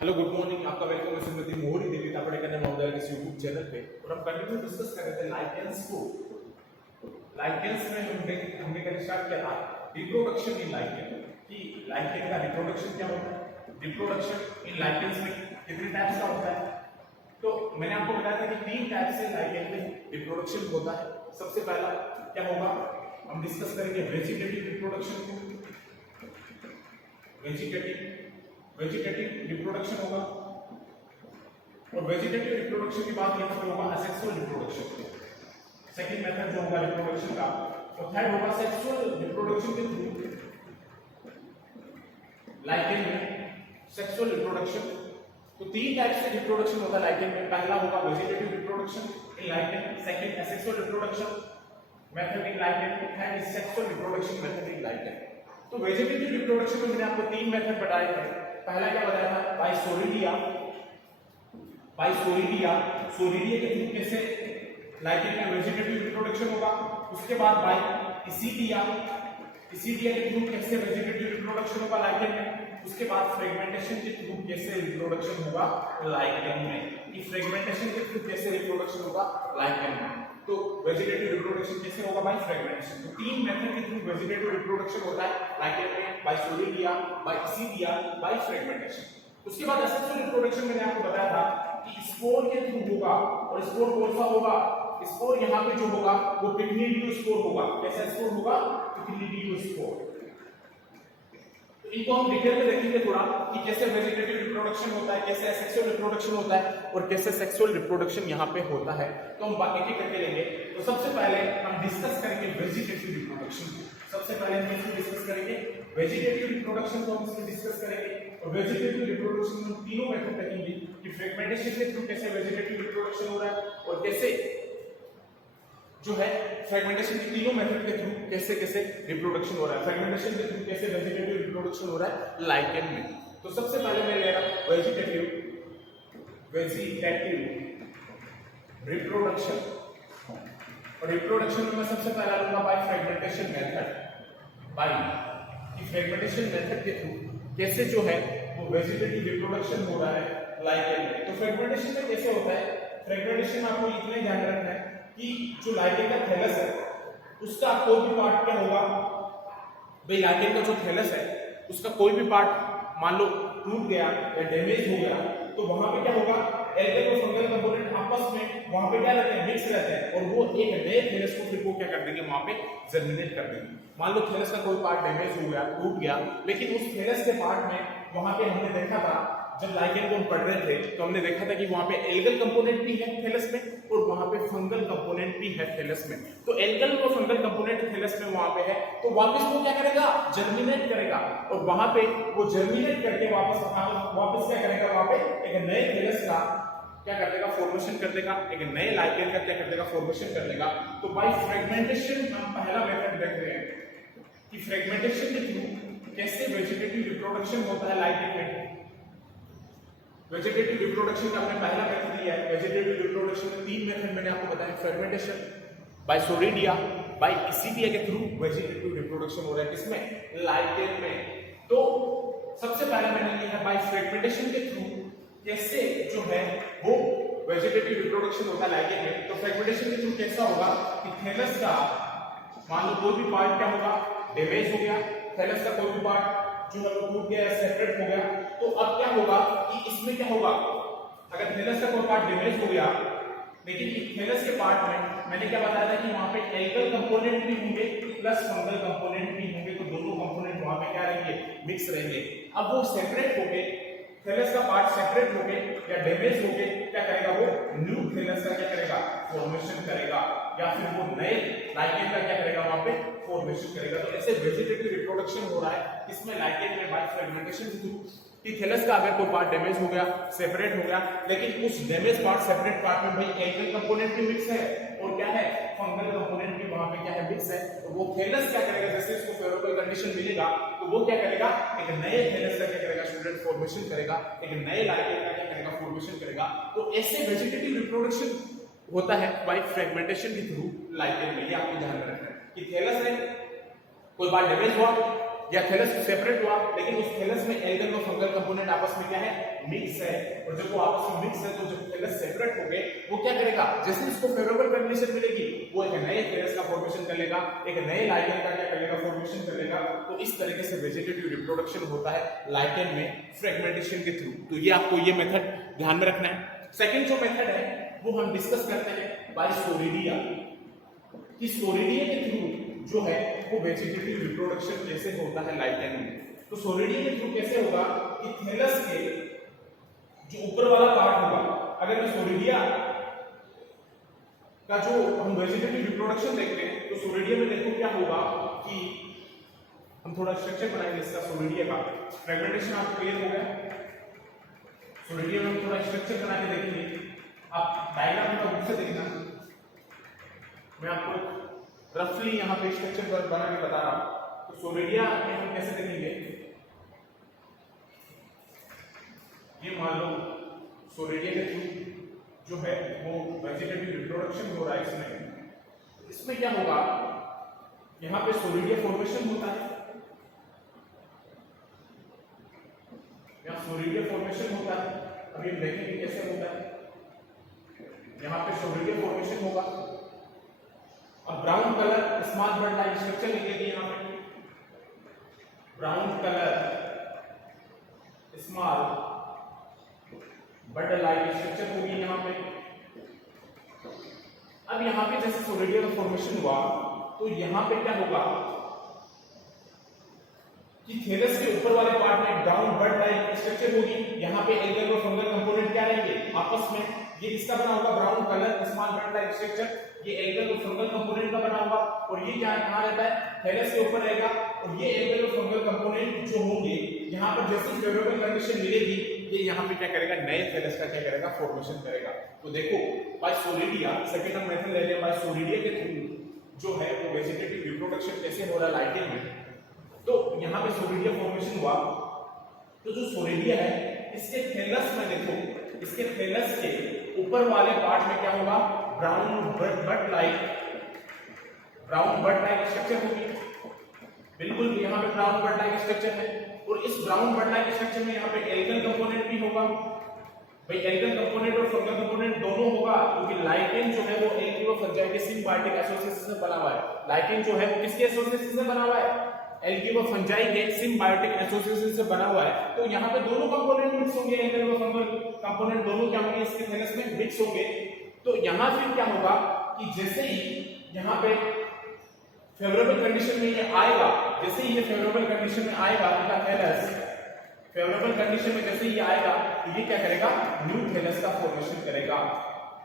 Hello good morning, आपका welcome है श्रीमती मोहरी देवी तापड़े कन्या महोदय के यूट्यूब चैनल पे। और हम कंटिन्यू डिस्कस कर रहे थे लाइकेंस को। लाइकेंस में हमने कल स्टार्ट किया था रिप्रोडक्शन इन लाइकेन कि लाइकेन का रिप्रोडक्शन क्या होता है। रिप्रोडक्शन इन लाइकेंस में कितने टाइप्स का होता है, तो मैंने आपको बताया था कि 3 टाइप से लाइकेन में रिप्रोडक्शन होता है। सबसे पहला क्या होगा, हम डिस्कस करेंगे वेजिटेटिव रिप्रोडक्शन को। वेजिटेटिव रिप्रोडक्शन होगा, और वेजिटेटिव रिप्रोडक्शन के बाद यहां पे होगा असेक्सुअल रिप्रोडक्शन। सेकंड मेथड जो होगा रिप्रोडक्शन का, और थर्ड होगा सेक्सुअल रिप्रोडक्शन के थ्रू लाइकेन में सेक्सुअल रिप्रोडक्शन। तो 3 टाइप से रिप्रोडक्शन होता है लाइकेन में। पहला होगा vegetative reproduction in lichen, second asexual reproduction method in lichen, third is sexual reproduction method in lichen. तो वेजिटेटिव रिप्रोडक्शन में मैंने आपको 3 मेथड बताए थे। पहला क्या बताया था, बाइसोरिडिया के थ्रू कैसे लाइकेन में वेजिटेटिव रिप्रोडक्शन होगा। उसके बाद बाई इसीडिया के थ्रू कैसे वेजिटेटिव रिप्रोडक्शन होगा लाइकेन में। उसके बाद फ्रेगमेंटेशन के थ्रू कैसे रिप्रोडक्शन होगा लाइकेन में, कि फ्रेगमेंटेशन के थ्रू कैसे रिप्रोडक्शन होगा लाइकेन में। तो वेजिटेटिव रिप्रोडक्शन कैसे होगा, बाय फ्रेगमेंटेशन। तो 3 मेथड के थ्रू वेजिटेटिव रिप्रोडक्शन होता है लाइकेन में, बाय सोलिडिया, बाय इसीडिया, बाय फ्रेगमेंटेशन। उसके बाद असेक्सुअल रिप्रोडक्शन मैंने आपको बताया था कि स्पोर के थ्रू होगा, और स्पोर कौन सा होगा, स्पोर यहाँ पे जो होगा वो पिग्निडियो स्पोर होगा। कैसा स्पोर होगा, पिग्निडियो स्पोर। तो इनको हम डिटेल में देखेंगे थोड़ा कि कैसे वेजिटेटिव रिप्रोडक्शन होता है, कैसे असेक्सुअल रिप्रोडक्शन होता है, और कैसे सेक्सुअल रिप्रोडक्शन यहाँ पे होता है। तो हम बाकी एक करके लेंगे। तो सबसे पहले हम डिस्कस करेंगे वेजिटेटिव रिप्रोडक्शन को। सबसे पहले हम इसको डिस्कस करेंगे वेजिटेटिव रिप्रोडक्शन को, हम इसमें डिस्कस करेंगे। और वेजिटेटिव रिप्रोडक्शन में तीनों मेथड देखेंगे कि फ्रेगमेंटेशन के थ्रू कैसे वेजिटेटिव रिप्रोडक्शन हो रहा है, और कैसे जो है फ्रेगमेंटेशन के तीनों मेथड के थ्रू कैसे कैसे रिप्रोडक्शन हो रहा है, फ्रेगमेंटेशन के थ्रू कैसे वेजिटेटिव रिप्रोडक्शन हो रहा है लाइकेन में। तो सबसे पहले मैं ले रहा हूं वेजिटेटिव रिप्रोडक्शन, और रिप्रोडक्शन में मैं सबसे पहला लूंगा बाय फ्रेगमेंटेशन मेथड। बाय कि फ्रेगमेंटेशन मेथड के थ्रू कैसे जो है वो वेजिटेटिव रिप्रोडक्शन हो रहा है लाइकेन में। तो फ्रेगमेंटेशन में कैसे होता है, फ्रेगमेंटेशन में आपको इतना ध्यान रखना है कि जो लाइकेन का थैलस है उसका कोई भी पार्ट क्या होगा, भाई लाइकेन का जो थैलस है उसका कोई भी पार्ट मान लो टूट गया या डैमेज हो गया, तो वहां पे क्या होगा, एल्गल और फंगल कंपोनेंट आपस में वहां पे क्या रहते हैं, मिक्स रहते हैं, और वो एक नए थैलस को फिर वो क्या कर देंगे, वहां पे जर्मिनेट कर देंगे। मान लो थैलस का कोई पार्ट डैमेज हो गया, टूट गया, लेकिन उस थैलस के पार्ट में वहां पे हमने देखा था जब लाइकेन को हम पढ़ रहे थे तो हमने देखा था कि वहां पे एल्गल कंपोनेंट भी है थैलस में, और वहां पे फंगल कंपोनेंट भी है थैलस में। तो एल्गल और फंगल कंपोनेंट थैलस में वहां पे है, तो वापस वो क्या करेगा, जर्मिनेट करेगा, और वहां पे वो जर्मिनेट करके वापस क्या करेगा, वहां पे एक नए थैलस का क्या कर देगा, फॉर्मेशन कर देगा, एक नए लाइकेन का क्या कर देगा, फॉर्मेशन कर देगा। तो बाय फ्रेगमेंटेशन हम पहला मेथड देख रहे हैं कि फ्रेगमेंटेशन के थ्रू कैसे वेजिटेटिव रिप्रोडक्शन होता है लाइकेन में। वेजिटेटिव रिप्रोडक्शन का हमने पहला मेथड दिया है। वेजिटेटिव रिप्रोडक्शन में 3 मेथड मैंने आपको बताया, फ्रेगमेंटेशन, बाय सोरिडिया, बाय इसीडिया के थ्रू वेजिटेटिव रिप्रोडक्शन हो रहा है किसमें, लाइकेन में। तो सबसे पहला मैंने लिया है बाय फ्रेगमेंटेशन के थ्रू कैसे जो है वो वेजिटेटिव रिप्रोडक्शन होता है लाइकेन में। तो फ्रेगमेंटेशन के थ्रू कैसा होगा कि थैलस का मान लो कोई भी पार्ट क्या होगा, डैमेज हो गया, थैलस का कोई भी पार्ट जो है वो टूट गया, सेपरेट हो गया, तो अब क्या होगा कि इसमें क्या होगा, अगर थैलस का कोई पार्ट डैमेज हो गया, लेकिन थैलस के पार्ट में मैंने क्या बताया था कि वहां पे एल्गल कंपोनेंट भी होंगे प्लस फंगल कंपोनेंट भी होंगे, तो दोनों कंपोनेंट वहां पे क्या रहेंगे, मिक्स रहेंगे। अब वो सेपरेट होके थैलस का पार्ट सेपरेट होके या डैमेज होके क्या करेगा, वो न्यू थैलस का क्या करेगा, फॉर्मेशन करेगा, या फिर वो नए लाइकेन का क्या करेगा, वहां पे फॉर्मेशन करेगा। तो ऐसे वेजिटेटिव रिप्रोडक्शन हो रहा है इसमें लाइकेन में बाय फ्रेगमेंटेशन के थ्रू कि थैलस का अगर कोई पार्ट डैमेज हो गया, सेपरेट हो गया, लेकिन उस डैमेज पार्ट सेपरेट पार्ट में भाई एल्गल कंपोनेंट भी मिक्स है और क्या है, फंगल कंपोनेंट भी वहां पे क्या है, मिक्स है। तो वो थैलस क्या करेगा, जैसे इसको फेवरेबल कंडीशन मिलेगा तो वो क्या करेगा, एक नए थैलस का क्या करेगा, स्टूडेंट फॉर्मेशन करेगा, एक नए लाइकेन का क्या करेगा, फॉर्मेशन करेगा। तो ऐसे वेजिटेटिव रिप्रोडक्शन होता है बाय फ्रेगमेंटेशन के थ्रू लाइकेन में। ये आपको ध्यान रखना है कि थैलस है, कोई बार डैमेज हुआ या थैलस सेपरेट हुआ, लेकिन उस थैलस में एल्गल और फंगल कंपोनेंट आपस आपस में क्या है, मिक्स है। और जब वो आपस में मिक्स है तो जब थैलस सेपरेट हो गए वो क्या करेगा, जैसे इसको फेवरेबल कंडीशन मिलेगी वो एक नए थैलस का फॉर्मेशन कर लेगा, एक नए लाइकेन का क्या कर लेगा, फॉर्मेशन कर लेगा। तो इस तरीके से वेजिटेटिव रिप्रोडक्शन होता है लाइकेन में फ्रेगमेंटेशन के थ्रू। तो ये आपको ये मेथड ध्यान में रखना है। सेकंड जो मेथड है वो हम डिस्कस करते हैं बाय सोरिडिया। इस सोरिडिया के थ्रू जो है वो वेजिटेटिव रिप्रोडक्शन कैसे होता है लाइकेन में। तो सोरिडिया के थ्रू कैसे होगा कि थैलस के जो ऊपर वाला पार्ट होगा, अगर मैं सोरिडिया का जो हम वेजिटेटिव रिप्रोडक्शन देखते हैं तो सोरिडिया में देखो क्या होगा कि हम थोड़ा स्ट्रक्चर बनाएंगे इसका सोरिडिया का। फ्रेगमेंटेशन आपको क्लियर हो गया। सोरिडिया में हम थोड़ा स्ट्रक्चर बना के देखेंगे। आप डायग्राम का बुक से देखना, मैं आपको रफली यहाँ पे स्ट्रक्चर बना के बता रहा हूं। तो सोरिडिया में हम कैसे देखेंगे, ये मान लो सोरिडिया के थ्रू जो है वो वेजिटेटिव रिप्रोडक्शन हो रहा है इसमें। इसमें क्या होगा, यहाँ पे सोरिडिया फॉर्मेशन होता है, यहाँ सोरिडिया फॉर्मेशन होता है। अभी हम देखेंगे कैसे होता है। यहाँ पे सोरिडिया फॉर्मेशन होगा और ब्राउन कलर स्मॉल बड लाइक स्ट्रक्चर लिखेंगे। यहाँ पे ब्राउन कलर स्मॉल बड लाइक स्ट्रक्चर होगी यहाँ पे। अब यहाँ पे जैसे सोरिडिया का फॉर्मेशन हुआ तो यहाँ पे क्या होगा कि थैलस के ऊपर वाले पार्ट में ब्राउन बड लाइक स्ट्रक्चर होगी। यहाँ पे एल्गल और फंगल कंपोनेंट क्या रहेंगे आपस में, ये किसका बना होगा, ब्राउन कलर स्मॉल बड लाइक स्ट्रक्चर, ये एल्गल और फंगल कंपोनेंट का बना होगा। और ये क्या कहां रहता है, थैलस के ऊपर रहेगा। और ये एल्गल और फंगल कंपोनेंट जो होंगे यहाँ पर जैसे फेवरेबल कंडीशन मिलेगी ये यहाँ पे क्या करेगा, नए थैलस का क्या करेगा, फॉर्मेशन करेगा। तो देखो बाय सोरिडिया, सेकंड हम मेथड ले लें, बाय सोरिडिया के थ्रू जो है वो वेजिटेटिव रिप्रोडक्शन कैसे हो रहा है लाइकेन में। तो यहाँ पे सोरिडिया फॉर्मेशन हुआ तो जो सोरिडिया है इसके थैलस में देखो, इसके थैलस के ऊपर वाले पार्ट में क्या होगा, ब्राउन बड लाइक स्ट्रक्चर होगी। बिल्कुल यहाँ पे ब्राउन बड लाइक स्ट्रक्चर है। और इस ब्राउन बड लाइक स्ट्रक्चर में यहाँ पे एल्गल कंपोनेंट भी होगा। भाई एल्गल कंपोनेंट और फंगल कंपोनेंट दोनों होगा क्योंकि लाइकेन जो है वो एल्गी और फंजाई के सिम्बायोटिक एसोसिएशन से बना हुआ है। लाइकेन जो है वो किसके एसोसिएशन से बना हुआ है, एल्गी और फंजाई के सिम्बायोटिक एसोसिएशन से बना हुआ है। तो यहाँ पे दोनों कंपोनेंट मिक्स होंगे, एल्गल और फंगल कंपोनेंट दोनों क्या होंगे, इसके थैलस में मिक्स होंगे। तो यहाँ फिर क्या होगा कि जैसे ही यहाँ पे फेवरेबल कंडीशन में ये आएगा, जैसे ही ये फेवरेबल कंडीशन में आएगा इनका थैलस, फेवरेबल कंडीशन में जैसे ही आएगा तो ये क्या करेगा, न्यू थैलस का फॉर्मेशन करेगा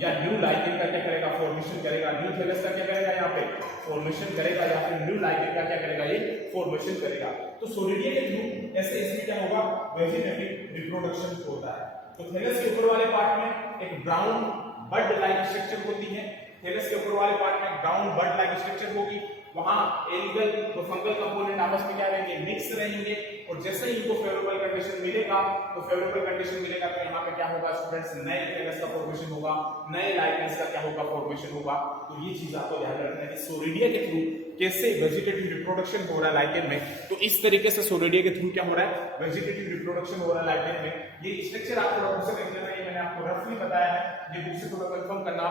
या न्यू लाइकेन का क्या करेगा, फॉर्मेशन करेगा। न्यू थैलस का क्या करेगा, यहाँ पे फॉर्मेशन करेगा या फिर न्यू लाइकेन का क्या करेगा, ये फॉर्मेशन करेगा। तो सोरिडिया के थ्रू ऐसे इसमें क्या होगा, वेजिटेटिव रिप्रोडक्शन होता है। तो थैलस के ऊपर वाले पार्ट में एक ब्राउन बड लाइक स्ट्रक्चर होती है, थैलस के ऊपर वाले पार्ट में ब्राउन बड लाइक स्ट्रक्चर होगी। वहां एल्गल और फंगल कंपोनेंट आपस में क्या रहेंगे, मिक्स रहेंगे। और जैसे ही इनको फेवरेबल कंडीशन मिलेगा तो फेवरेबल कंडीशन मिलेगा तो यहाँ पे क्या होगा स्टूडेंट्स, नए थैलस का फॉर्मेशन होगा, नए लाइकेंस का क्या होगा, फॉर्मेशन होगा। तो ये चीज आपको ध्यान रखना है कि सोरिडिया के थ्रू कैसे वेजिटेटिव रिप्रोडक्शन हो रहा है लाइकेन में। तो इस तरीके से सोरिडिया के थ्रू क्या हो रहा है, वेजिटेटिव रिप्रोडक्शन हो रहा है लाइकेन में। ये स्ट्रक्चर आप थोड़ा बुक से देख लेना, ये मैंने आपको रफली बताया है, ये बुक से थोड़ा कंफर्म करना।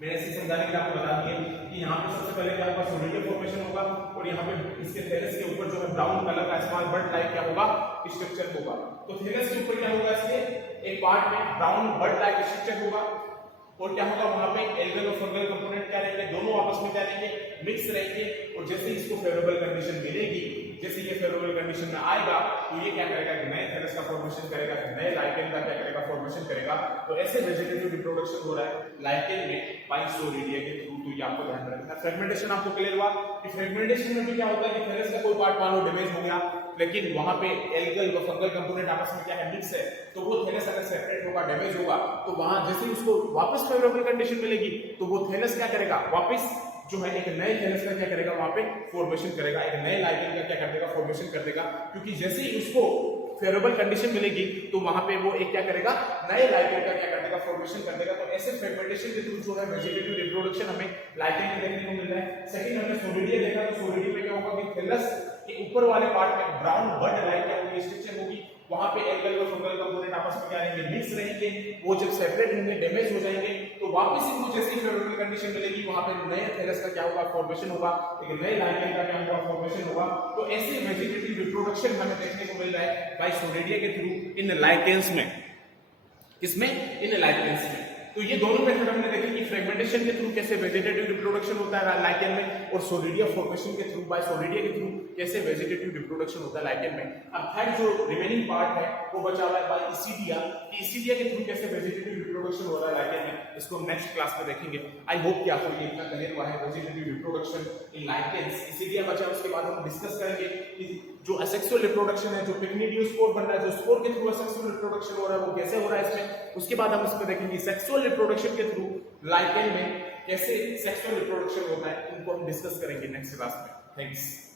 मैंने ऐसे समझाने के लिए आपको बता दिया कि यहाँ पे सबसे पहले क्या होगा, सोरिडिया फॉर्मेशन होगा और यहाँ पे इसके थैलस के ऊपर जो है ब्राउन कलर का स्मॉल बड लाइक क्या होगा, स्ट्रक्चर होगा। तो थैलस के ऊपर क्या होगा, इसके एक पार्ट में ब्राउन बड लाइक स्ट्रक्चर होगा और क्या होगा, वहां पे एल्गल और फंगल कंपोनेंट क्या रहेंगे, दोनों आपस में क्या रहेंगे, मिक्स रहेंगे। और जैसे इसको फेवरेबल कंडीशन मिलेगी, जैसे ये फेवरेबल कंडीशन में आएगा तो ये क्या करेगा, नए थैलस का फॉर्मेशन करेगा, नए लाइकेन का क्या करेगा, फॉर्मेशन करेगा। तो ऐसे वेजिटेटिव रिप्रोडक्शन हो रहा है लाइकेन में बाय सोरिडिया के थ्रू। तो ये आपको ध्यान रखना है। फ्रेगमेंटेशन आपको क्लियर हुआ कि फ्रेगमेंटेशन में भी क्या होता है कि थैलस का कोई पार्ट मान लो डैमेज हो गया, लेकिन वहां पे एल्गल और फंगल कंपोनेंट आपस में क्या है, मिक्स है। तो वो थैलस अगर सेपरेट होगा, डैमेज होगा, तो वहां जैसे ही उसको वापस फेवरेबल कंडीशन मिलेगी तो वो थैलस क्या करेगा, वापस जो है एक नए थैलस का क्या करेगा, वहां पे फॉर्मेशन करेगा, एक नए लाइकेन का क्या कर देगा, फॉर्मेशन कर देगा। क्योंकि जैसे ही उसको फेवरेबल कंडीशन मिलेगी तो वहां पे वो एक क्या करेगा, नए लाइकेन का क्या कर देगा, फॉर्मेशन कर देगा। तो ऐसे फ्रेगमेंटेशन के थ्रू जो है वेजिटेटिव रिप्रोडक्शन हमें लाइकेन में देखने को मिल रहा है। सेकंड हमने सोरिडिया देखा, तो सोरिडिया में क्या होगा कि थैलस के ऊपर वाले पार्ट में ब्राउन बड लाइक क्या होगी, स्ट्रक्चर होगी। वहां पे एल्गल और फंगल कंपोनेंट आपस में क्या रहेंगे, मिक्स रहेंगे। वो जब सेपरेट होंगे, डैमेज हो जाएंगे, तो वापस इनको जैसी फेवरेबल कंडीशन मिलेगी, वहां पे नए थैलस का क्या होगा, फॉर्मेशन होगा, एक नए लाइकेन का क्या होगा, फॉर्मेशन होगा। तो ऐसे वेजिटेटिव रिप्रोडक्शन हमें देखने को मिल रहा है बाइसोरेडिया के थ्रू इन लाइकेंस में। किसमें? इन लाइकेंस में। तो ये दोनों मेथड हमने देखे कि फ्रेगमेंटेशन के थ्रू कैसे वेजिटेटिव रिप्रोडक्शन होता है लाइकेन में, और सोलिडिया फॉर्मेशन के थ्रू, बाइसोलिडिया के थ्रू कैसे वेजिटेटिव रिप्रोडक्शन होता है लाइकेन में। अब थर्ड जो रिमेनिंग पार्ट है वो बचा हुआ है बाइसिडिया, इसिडिया के थ्रू कैसे वेजिटेटिव रिप्रोडक्शन हो रहा है लाइकेन में, इसको हम नेक्स्ट क्लास में देखेंगे। आई होप कि आपको ये इतना क्लियर हुआ है वेजिटेटिव रिप्रोडक्शन इन लाइकेन्स। इसिडिया बचा, उसके बाद हम डिस्कस करेंगे कि जो असेक्सुअल रिप्रोडक्शन है, जो पिग्निडियो स्पोर बन रहा है, जो स्पोर के थ्रू असेक्सुअल रिप्रोडक्शन हो रहा है, वो कैसे हो रहा है इसमें। उसके बाद हम इसमें देखेंगे सेक्सुअल रिप्रोडक्शन के थ्रू लाइकेन में कैसे सेक्सुअल रिप्रोडक्शन होता है, इनको हम डिस्कस करेंगे नेक्स्ट क्लास में। थैंक्स।